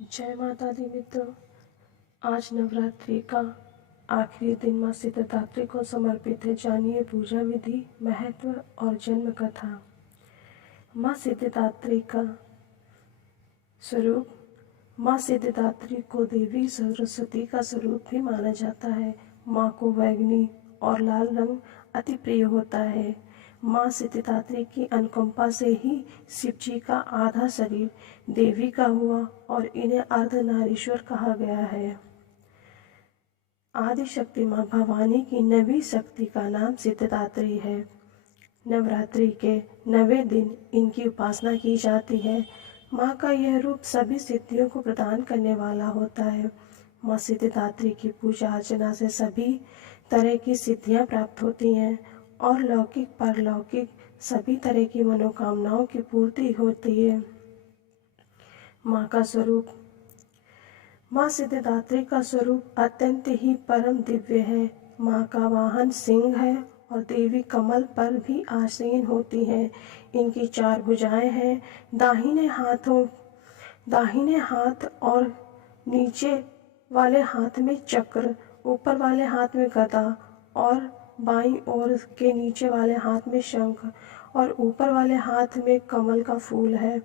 जय माता दी मित्रों। आज नवरात्रि का आखिरी दिन माँ सिद्धिदात्री को समर्पित है। जानिए पूजा विधि, महत्व और जन्म कथा। माँ सिद्धिदात्री का स्वरूप। माँ सिद्धिदात्री को देवी सरस्वती का स्वरूप भी माना जाता है। माँ को बैंगनी और लाल रंग अति प्रिय होता है। माँ सिद्धिदात्री की अनुकंपा से ही शिव जी का आधा शरीर देवी का हुआ और इन्हें अर्धनारीश्वर कहा गया है। आदि शक्ति माँ भवानी की नवी शक्ति का नाम सिद्धिदात्री है। नवरात्रि के 9वें दिन इनकी उपासना की जाती है। माँ का यह रूप सभी सिद्धियों को प्रदान करने वाला होता है। माँ सिद्धिदात्री की पूजा अर्चना से सभी तरह की सिद्धियाँ प्राप्त होती हैं और लौकिक परलौकिक सभी तरह की मनोकामनाओं की पूर्ति होती है। माँ का स्वरूप। माँ सिद्धिदात्री का स्वरूप अत्यंत ही परम दिव्य है। माँ का वाहन सिंह है और देवी कमल पर भी आसीन होती हैं। इनकी 4 भुजाएं हैं। दाहिने हाथ और नीचे वाले हाथ में चक्र, ऊपर वाले हाथ में गदा और बाईं ओर के नीचे वाले हाथ में शंख और ऊपर वाले हाथ में कमल का फूल है।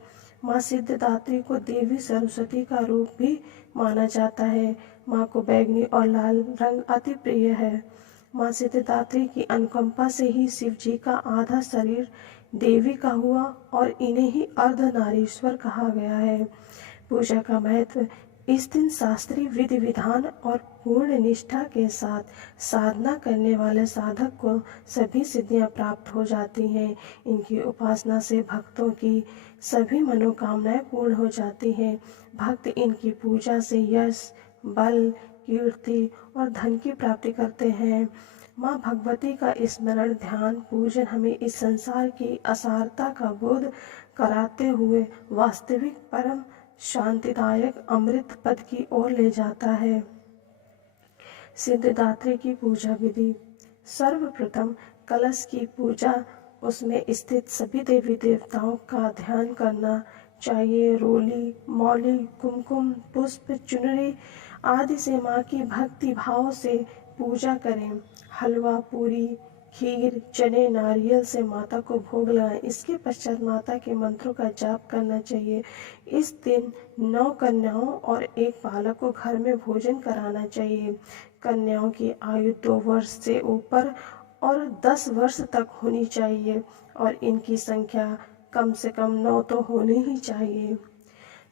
माँ सिद्धिदात्री को देवी सरस्वती का रूप भी माना जाता है। माँ को बैंगनी और लाल रंग अति प्रिय है। माँ सिद्धिदात्री की अनुकंपा से ही शिव जी का आधा शरीर देवी का हुआ और इन्हें ही अर्धनारीश्वर कहा गया है। पूजा का महत्व। इस दिन शास्त्रीय विधि विधान और पूर्ण निष्ठा के साथ साधना करने वाले साधक को सभी सिद्धियां प्राप्त हो जाती हैं। इनकी उपासना से भक्तों की सभी मनोकामनाएं पूर्ण हो जाती हैं। भक्त इनकी पूजा से यश, बल, कीर्ति और धन की प्राप्ति करते हैं। माँ भगवती का स्मरण, ध्यान, पूजन हमें इस संसार की असारता का बोध कराते हुए वास्तविक परम शांतिदायक अमृत पद की ओर ले जाता है। सिद्धिदात्री की पूजा विधि। सर्वप्रथम कलश की पूजा, उसमें स्थित सभी देवी देवताओं का ध्यान करना चाहिए। रोली, मौली, कुमकुम, पुष्प, चुनरी आदि से माँ की भक्ति भाव से पूजा करें। हलवा, पूरी, खीर, चने, नारियल से माता को भोग लगाएं। इसके पश्चात माता के मंत्रों का जाप करना चाहिए। इस दिन 9 कन्याओं और 1 बालक को घर में भोजन कराना चाहिए। कन्याओं की आयु 2 वर्ष से ऊपर और 10 वर्ष तक होनी चाहिए और इनकी संख्या कम से कम 9 तो होनी ही चाहिए।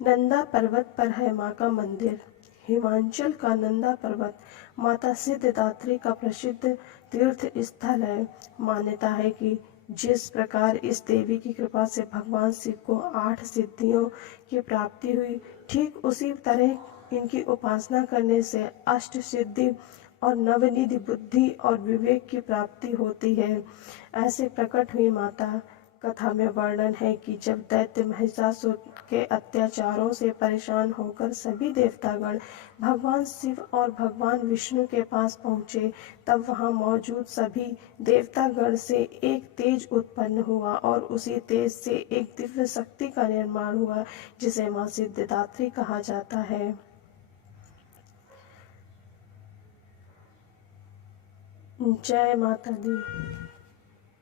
नंदा पर्वत पर है माँ का मंदिर। हिमाचल का नंदा पर्वत माता सिद्धिदात्री का प्रसिद्ध तीर्थ स्थल है। मान्यता है कि जिस प्रकार इस देवी की कृपा से भगवान शिव को 8 सिद्धियों की प्राप्ति हुई, ठीक उसी तरह इनकी उपासना करने से अष्ट सिद्धि और नवनिधि बुद्धि और विवेक की प्राप्ति होती है। ऐसे प्रकट हुई माता कथा में वर्णन है कि जब दैत्य महिषासुर के अत्याचारों से परेशान होकर सभी देवतागण भगवान शिव और भगवान विष्णु के पास पहुँचे, तब वहाँ मौजूद सभी देवतागण से एक तेज उत्पन्न हुआ और उसी तेज से एक दिव्य शक्ति का निर्माण हुआ, जिसे माँ सिद्धिदात्री कहा जाता है। जय माता दी।